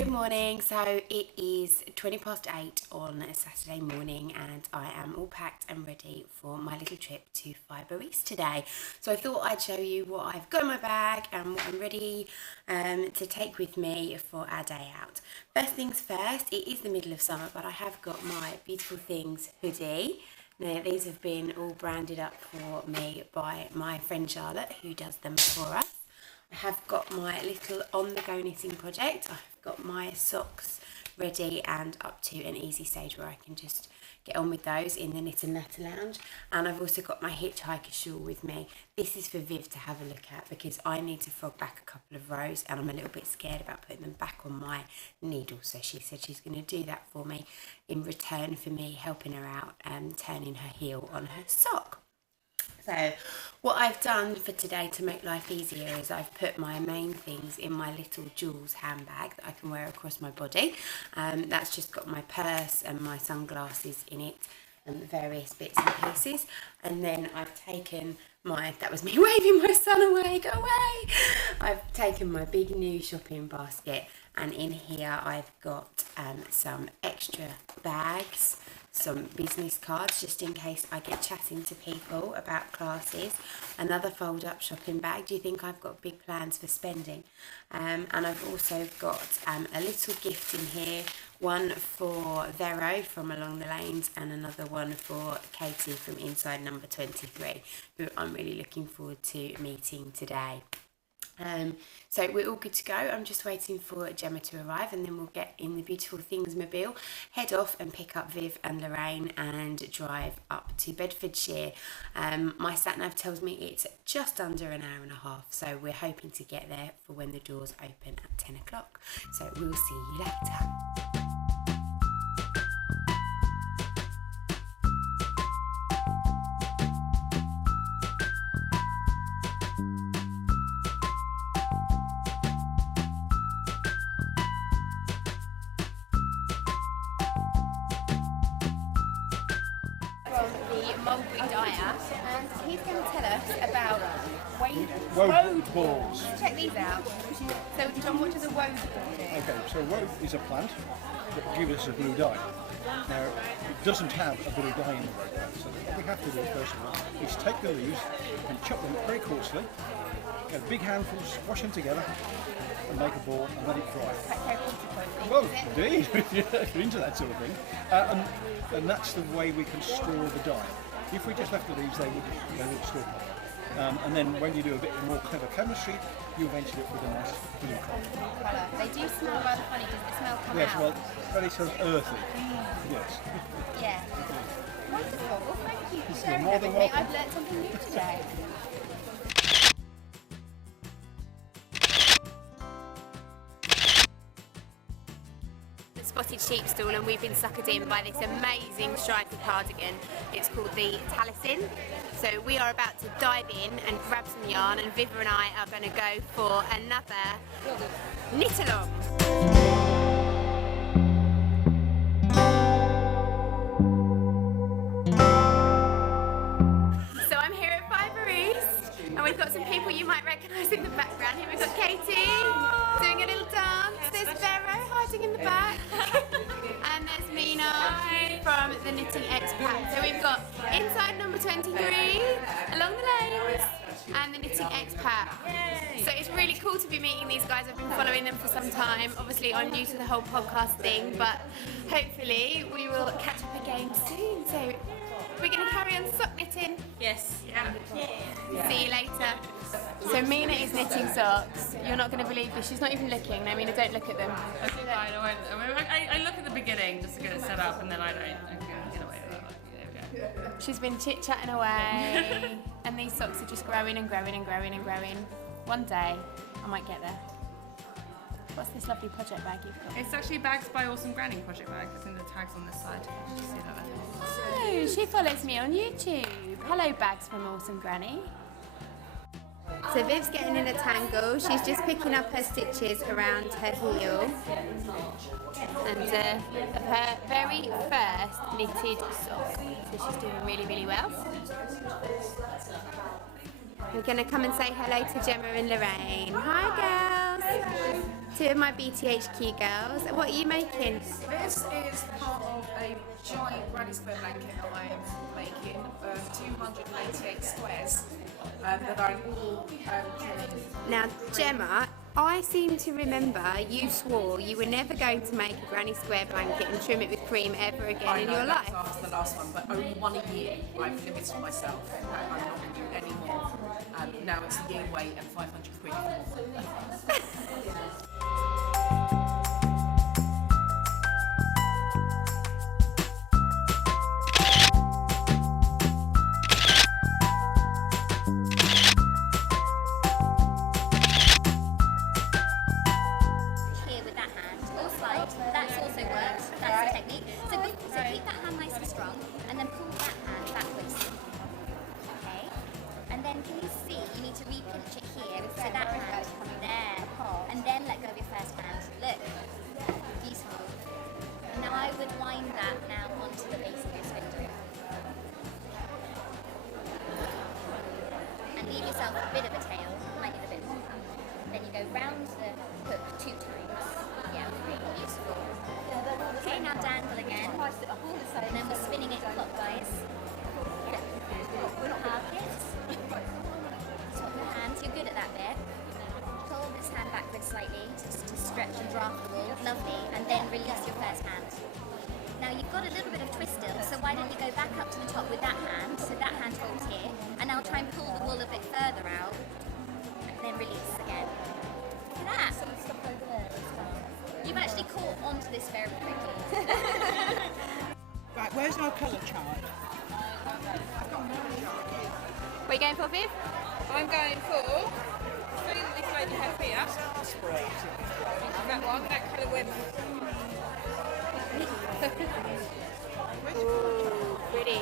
Good morning. So it is 8:20 on a Saturday morning and I am all packed and ready for my little trip to Fibre East today. So I thought I'd show you what I've got in my bag and what I'm ready to take with me for our day out. First things first, it is the middle of summer, but I have got my Beautiful Things hoodie. Now, these have been all branded up for me by my friend Charlotte, who does them for us. I have got my little on-the-go knitting project. I've got my socks ready and up to an easy stage where I can just get on with those in the Knit and Natter Lounge. And I've also got my hitchhiker shawl with me. This is for Viv to have a look at because I need to frog back a couple of rows and I'm a little bit scared about putting them back on my needle. So she said she's going to do that for me in return for me helping her out and turning her heel on her sock. So what I've done for today to make life easier is I've put my main things in my little Jules handbag that I can wear across my body. That's just got my purse and my sunglasses in it and various bits and pieces. And then I've taken that was me waving my son away, go away! I've taken my big new shopping basket and in here I've got some extra bags, some business cards just in case I get chatting to people about classes, another fold up shopping bag. Do you think I've got big plans for spending? And I've also got a little gift in here, one for Vero from Along the Lanes and another one for Katie from Inside Number 23, who I'm really looking forward to meeting today. So we're all good to go. I'm just waiting for Gemma to arrive and then we'll get in the Beautiful Things mobile, head off and pick up Viv and Lorraine and drive up to Bedfordshire. My sat-nav tells me it's just under an hour and a half, so we're hoping to get there for when the doors open at 10 o'clock. So we'll see you later. And he's going to tell us about woad balls. Check these out. So, John, what does a woad ball do? Okay, so woad is a plant that gives us a blue dye. Now, it doesn't have a blue dye in the woad plant, so what we have to do first of all is take the leaves and chop them very coarsely, get big handfuls, wash them together, and make a ball and let it dry. Well, indeed, you're into that sort of thing. And that's the way we can store the dye. If we just left the leaves, they would store them. And then when you do a bit more clever chemistry, you eventually end up with a nice blue colour. They do smell rather funny. Does the smell come out? Yes, well, very sort of earthy. Yes. Yeah. Wonderful. Well, thank you for You're sharing more that than with me. welcome. I've learnt something new today. Spotted sheep stall and we've been suckered in by this amazing striped cardigan. It's called the Taliesin. So we are about to dive in and grab some yarn and Viva and I are going to go for another knit along. So I'm here at Fibre East and we've got some people you might recognise in the background. Here we've got Katie doing a little dance. There's Vero hiding in the back. And there's Mina from the Knitting Expat. So we've got Inside Number 23, Along the Lanes, and the Knitting Expat. So it's really cool to be meeting these guys. I've been following them for some time. Obviously I'm new to the whole podcast thing, but hopefully we will catch up again soon. So we're going to carry on sock knitting. Yes. Yeah. See you later. So Mina is knitting socks. You're not going to believe this. She's not even looking. No, Mina, don't look at them. Okay, fine. I look at the beginning just to get it set up, and then I can get away with that. There we go. She's been chit-chatting away, and these socks are just growing and growing and growing and growing. One day, I might get there. What's this lovely project bag you've got? It's actually Bags by Awesome Granny project bag. I think the tag's on this side. Did you see that there? Oh, she follows me on YouTube. Hello, Bags from Awesome Granny. So Viv's getting in a tangle. She's just picking up her stitches around her heel. And of her very first knitted sock. So she's doing really, really well. We're going to come and say hello to Gemma and Lorraine. Hi girls! Two of my BTHQ girls. What are you making? This is part of a giant granny square blanket that I'm making of 288 squares that I'm all trimming. Now Gemma, I seem to remember you swore you were never going to make a granny square blanket and trim it with cream ever again in your life. After the last one, but only one a year I've limited myself and I'm not going to do any more. Now it's a year wait and 500 quid for more. Here with that hand, or slide, that's also worked, that's the technique. So keep that hand nice and strong, and then pull that hand backwards. Okay? And then can you see, you need to re-pinch it here, so that hand coming there, and then let go of your first hand. Look, beautiful. Now I would wind that now onto the base of your spindle. And leave yourself a bit of a tail, might need a bit more. Then you go round the hook 2 times. Yeah, really useful. Okay, now dangle again. And then we're spinning it clockwise. Yeah. Half it. Swap the hands. You're good at that bit. Pull this hand backwards slightly just to stretch and draft the wool. Lovely. And then release your first hand. Now you've got a little bit of twist still, so why don't you go back up to the top with that hand, so that hand holds here, and now try and pull the wool a bit further out, and then release again. Look at that. You've actually caught onto this very quickly. Right, where's our colour chart? What are you going for, Viv? I'm going for three that this lady has here. That one, that colour web. Ooh, pretty.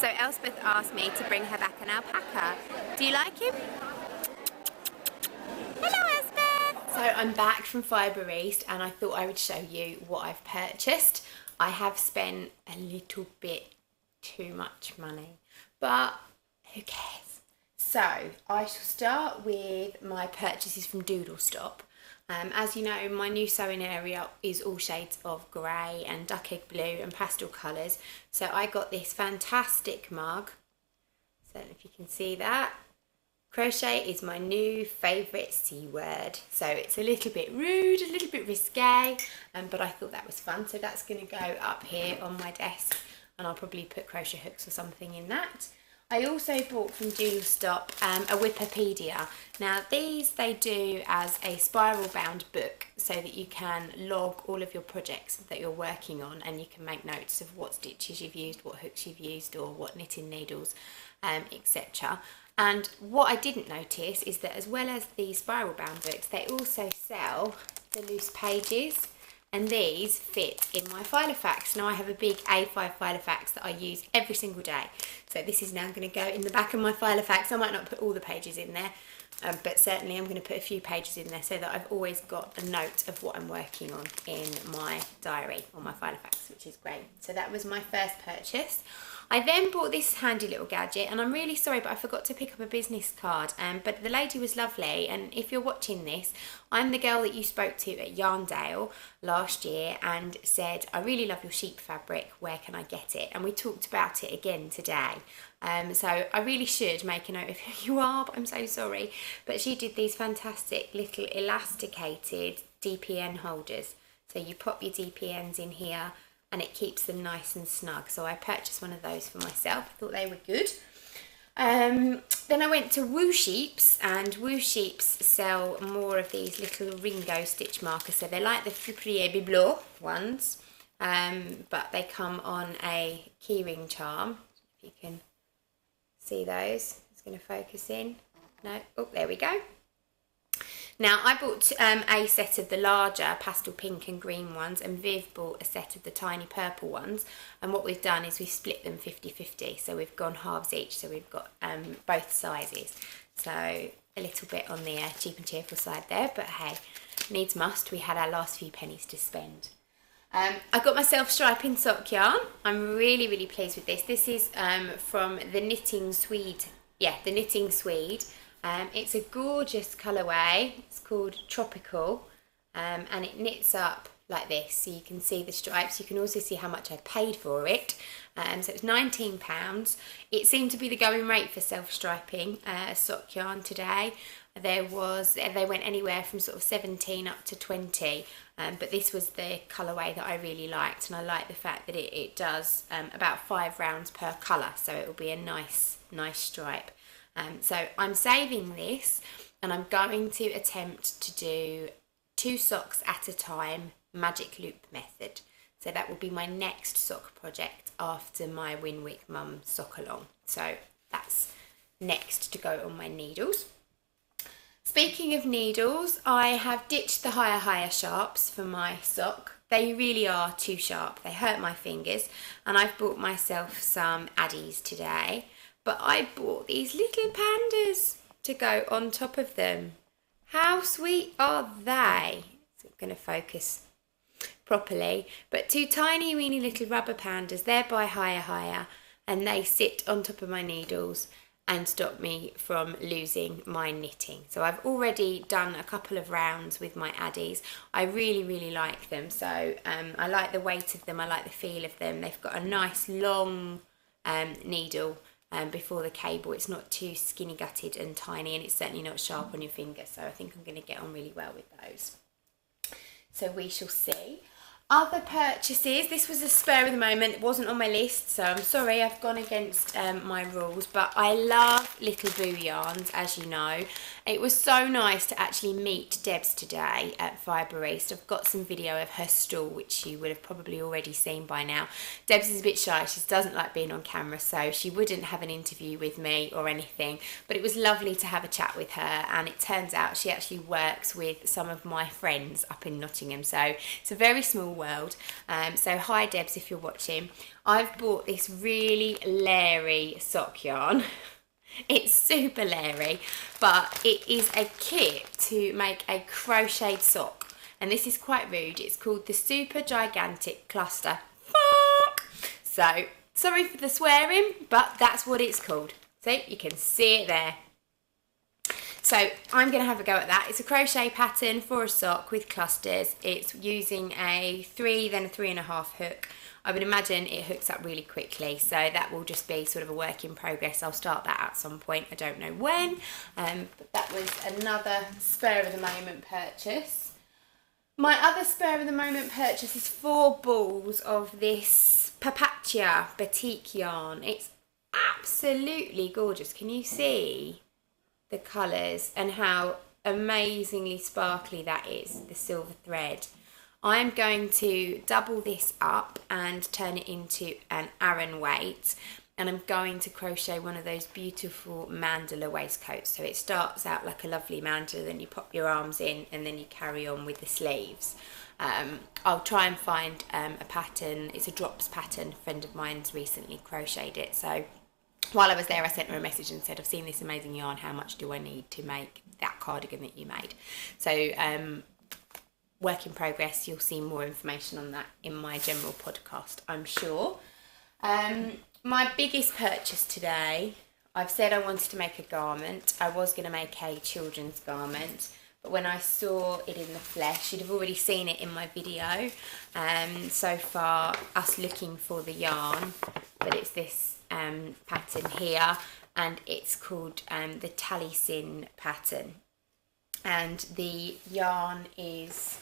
So Elspeth asked me to bring her back an alpaca. Do you like him? Hello Elspeth! So I'm back from Fibre East and I thought I would show you what I've purchased. I have spent a little bit too much money, but who cares? So I shall start with my purchases from Doodle Stop. As you know, my new sewing area is all shades of grey and duck egg blue and pastel colours. So I got this fantastic mug. So if you can see that. Crochet is my new favourite C word. So it's a little bit rude, a little bit risque, but I thought that was fun. So that's going to go up here on my desk and I'll probably put crochet hooks or something in that. I also bought from Doodle Stop a Wikipedia. Now these they do as a spiral bound book so that you can log all of your projects that you're working on and you can make notes of what stitches you've used, what hooks you've used or what knitting needles, etc. And what I didn't notice is that as well as the spiral bound books, they also sell the loose pages. And these fit in my Filofax. Now I have a big A5 Filofax that I use every single day. So this is now going to go in the back of my Filofax. I might not put all the pages in there, but certainly I'm going to put a few pages in there so that I've always got a note of what I'm working on in my diary on my Filofax, which is great. So that was my first purchase. I then bought this handy little gadget, and I'm really sorry, but I forgot to pick up a business card. But the lady was lovely, and if you're watching this, I'm the girl that you spoke to at Yarndale last year and said, I really love your sheep fabric, where can I get it? And we talked about it again today. So I really should make a note of who you are, but I'm so sorry. But she did these fantastic little elasticated DPN holders. So you pop your DPNs in here, and it keeps them nice and snug. So I purchased one of those for myself. I thought they were good. Then I went to Woo Sheeps, and Woo Sheeps sell more of these little Ringo stitch markers. So they're like the Fibre Bibelot ones, but they come on a keyring charm. If you can see those, it's going to focus in. No, oh, there we go. Now, I bought a set of the larger pastel pink and green ones, and Viv bought a set of the tiny purple ones. And what we've done is we've split them 50-50, so we've gone halves each, so we've got both sizes. So a little bit on the cheap and cheerful side there, but hey, needs must. We had our last few pennies to spend. I got myself striping sock yarn. I'm really, really pleased with this. This is from the Knitting Swede. Yeah, the Knitting Swede. It's a gorgeous colourway. It's called Tropical, and it knits up like this, so you can see the stripes. You can also see how much I paid for it. So it's £19. It seemed to be the going rate for self-striping sock yarn today. They went anywhere from sort of 17 up to 20, but this was the colourway that I really liked, and I like the fact that it does about 5 rounds per colour, so it will be a nice stripe. So I'm saving this, and I'm going to attempt to do 2 socks at a time, magic loop method. So that will be my next sock project after my Winwick Mum sock along. So that's next to go on my needles. Speaking of needles, I have ditched the higher sharps for my sock. They really are too sharp. They hurt my fingers, and I've bought myself some Addies today. But I bought these little pandas to go on top of them. How sweet are they? It's going to focus properly, but 2 tiny weeny little rubber pandas. They're by Higher, and they sit on top of my needles and stop me from losing my knitting. So I've already done a couple of rounds with my Addies. I really, really like them. So I like the weight of them. I like the feel of them. They've got a nice long needle before the cable. It's not too skinny gutted and tiny, and it's certainly not sharp on your finger. So I think I'm going to get on really well with those. So we shall see. Other purchases, this was a spur of the moment, it wasn't on my list, so I'm sorry I've gone against my rules, but I love Little Boo yarns, as you know. It was so nice to actually meet Debs today at Fibre East. I've got some video of her stall, which you would have probably already seen by now. Debs is a bit shy, she doesn't like being on camera, so she wouldn't have an interview with me or anything, but it was lovely to have a chat with her, and it turns out she actually works with some of my friends up in Nottingham, so it's a very small world. So hi Debs if you're watching. I've bought this really leery sock yarn. It's super leery, but it is a kit to make a crocheted sock, and this is quite rude. It's called the Super Gigantic Cluster. So sorry for the swearing, but that's what it's called. So you can see it there. So I'm going to have a go at that. It's a crochet pattern for a sock with clusters. It's using a 3, then a 3.5 hook. I would imagine it hooks up really quickly, so that will just be sort of a work in progress. I'll start that at some point, I don't know when, but that was another spur of the moment purchase. My other spur of the moment purchase is 4 balls of this Papatia batik yarn. It's absolutely gorgeous. Can you see the colours and how amazingly sparkly that is, the silver thread? I'm going to double this up and turn it into an Aran weight, and I'm going to crochet one of those beautiful mandala waistcoats. So it starts out like a lovely mandala, then you pop your arms in and then you carry on with the sleeves. I'll try and find a pattern. It's a drops pattern. A friend of mine's recently crocheted it, so while I was there I sent her a message and said, I've seen this amazing yarn, how much do I need to make that cardigan that you made? So work in progress. You'll see more information on that in my general podcast, I'm sure. My biggest purchase today, I've said I wanted to make a garment. I was going to make a children's garment, but when I saw it in the flesh, you'd have already seen it in my video so far, us looking for the yarn, but it's this pattern here, and it's called the Taliesin pattern, and the yarn is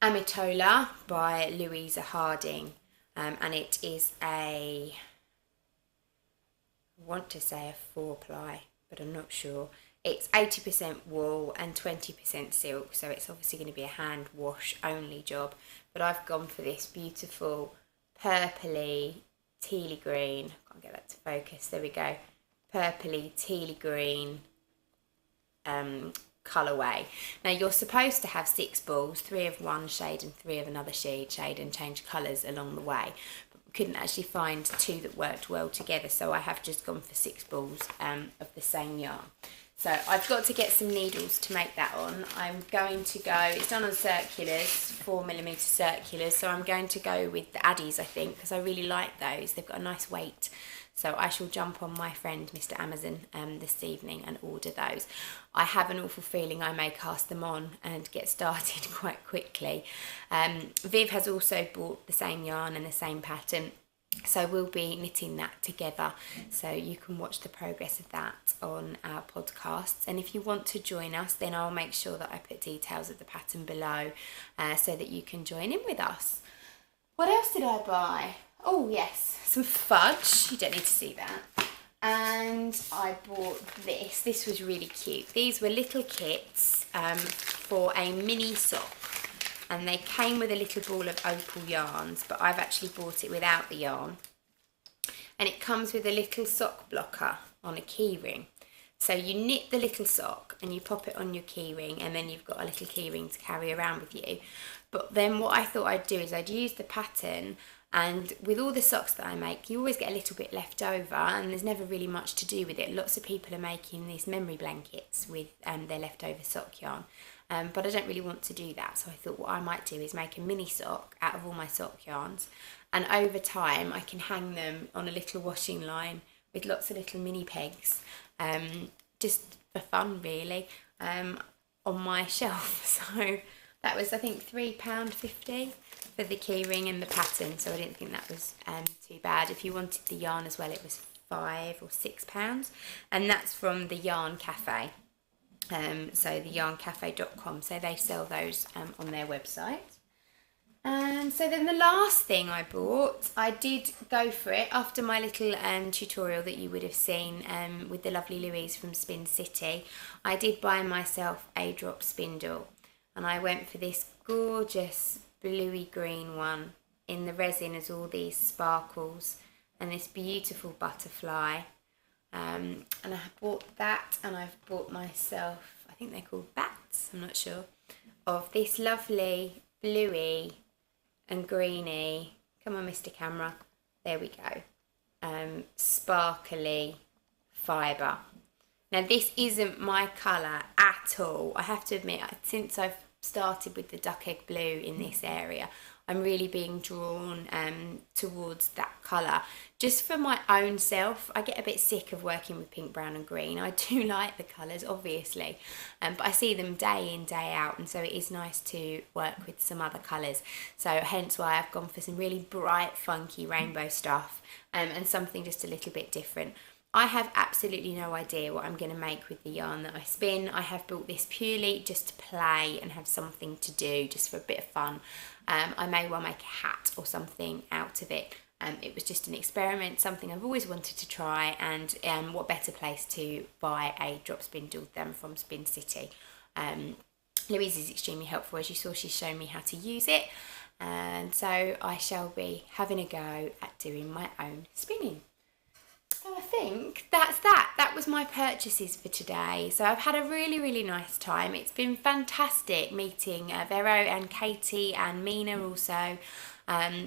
Amitola by Louisa Harding, and it is I want to say a 4-ply, but I'm not sure. It's 80% wool and 20% silk, so it's obviously going to be a hand wash only job, but I've gone for this beautiful purpley tealy green. I can't get that to focus, there we go, purpley tealy green colourway. Now you're supposed to have 6 balls, 3 of one shade and 3 of another shade, and change colours along the way, but we couldn't actually find 2 that worked well together, so I have just gone for 6 balls of the same yarn. So I've got to get some needles to make that on. I'm going to go, it's done on circulars, 4mm circulars, so I'm going to go with the Addies, I think, because I really like those. They've got a nice weight. So I shall jump on my friend Mr. Amazon this evening and order those. I have an awful feeling I may cast them on and get started quite quickly. Viv has also bought the same yarn and the same pattern. So we'll be knitting that together, so you can watch the progress of that on our podcasts. And if you want to join us, then I'll make sure that I put details of the pattern below so that you can join in with us. What else did I buy? Oh yes, some fudge. You don't need to see that. And I bought this. This was really cute. These were little kits for a mini sock. And they came with a little ball of opal yarns, but I've actually bought it without the yarn. And it comes with a little sock blocker on a key ring. So you knit the little sock and you pop it on your key ring, and then you've got a little key ring to carry around with you. But then what I thought I'd do is I'd use the pattern, and with all the socks that I make, you always get a little bit left over, and there's never really much to do with it. Lots of people are making these memory blankets with their leftover sock yarn. But I don't really want to do that, so I thought what I might do is make a mini sock out of all my sock yarns, and over time I can hang them on a little washing line with lots of little mini pegs, just for fun really, on my shelf. So that was, I think, £3.50 for the key ring and the pattern, so I didn't think that was too bad. If you wanted the yarn as well, it was £5 or £6, and that's from the Yarn Cafe. So the yarncafe.com, so they sell those on their website. And so then the last thing I bought, I did go for it after my little tutorial that you would have seen with the lovely Louise from Spin City. I did buy myself a drop spindle, and I went for this gorgeous bluey green one in the resin as all these sparkles and this beautiful butterfly. And I bought that, and I've bought myself, I think they're called bats, I'm not sure, of this lovely bluey and greeny, come on Mr. Camera, there we go, sparkly fibre. Now this isn't my colour at all, I have to admit, since I've started with the duck egg blue in this area, I'm really being drawn towards that colour. Just for my own self, I get a bit sick of working with pink, brown and green. I do like the colours, obviously, but I see them day in, day out, and so it is nice to work with some other colours. So hence why I've gone for some really bright, funky rainbow stuff and something just a little bit different. I have absolutely no idea what I'm going to make with the yarn that I spin. I have built this purely just to play and have something to do, just for a bit of fun. I may well make a hat or something out of it. It was just an experiment, something I've always wanted to try, and what better place to buy a drop spindle than from Spin City. Louise is extremely helpful, as you saw. She's shown me how to use it, and so I shall be having a go at doing my own spinning. So I think that's that. That was my purchases for today. So I've had a really, really nice time. It's been fantastic meeting Vero and Katie and Mina also.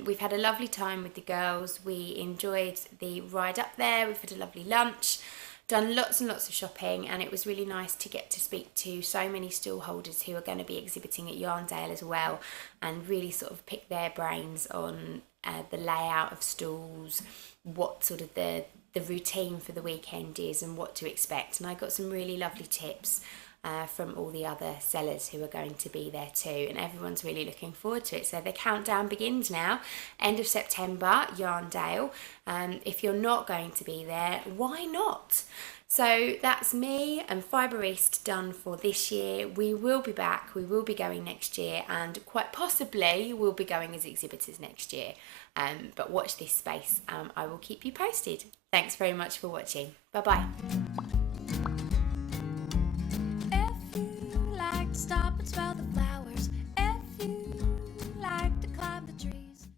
We've had a lovely time with the girls. We enjoyed the ride up there. We've had a lovely lunch, done lots and lots of shopping, and it was really nice to get to speak to so many stall holders who are going to be exhibiting at Yarndale as well, and really sort of pick their brains on the layout of stalls, what sort of the routine for the weekend is and what to expect. And I got some really lovely tips from all the other sellers who are going to be there too, and everyone's really looking forward to it. So the countdown begins now, end of September, Yarndale. If you're not going to be there, why not? So that's me and Fibre East done for this year. We will be back, we will be going next year, and quite possibly we'll be going as exhibitors next year. But watch this space, I will keep you posted. Thanks very much for watching. Bye bye.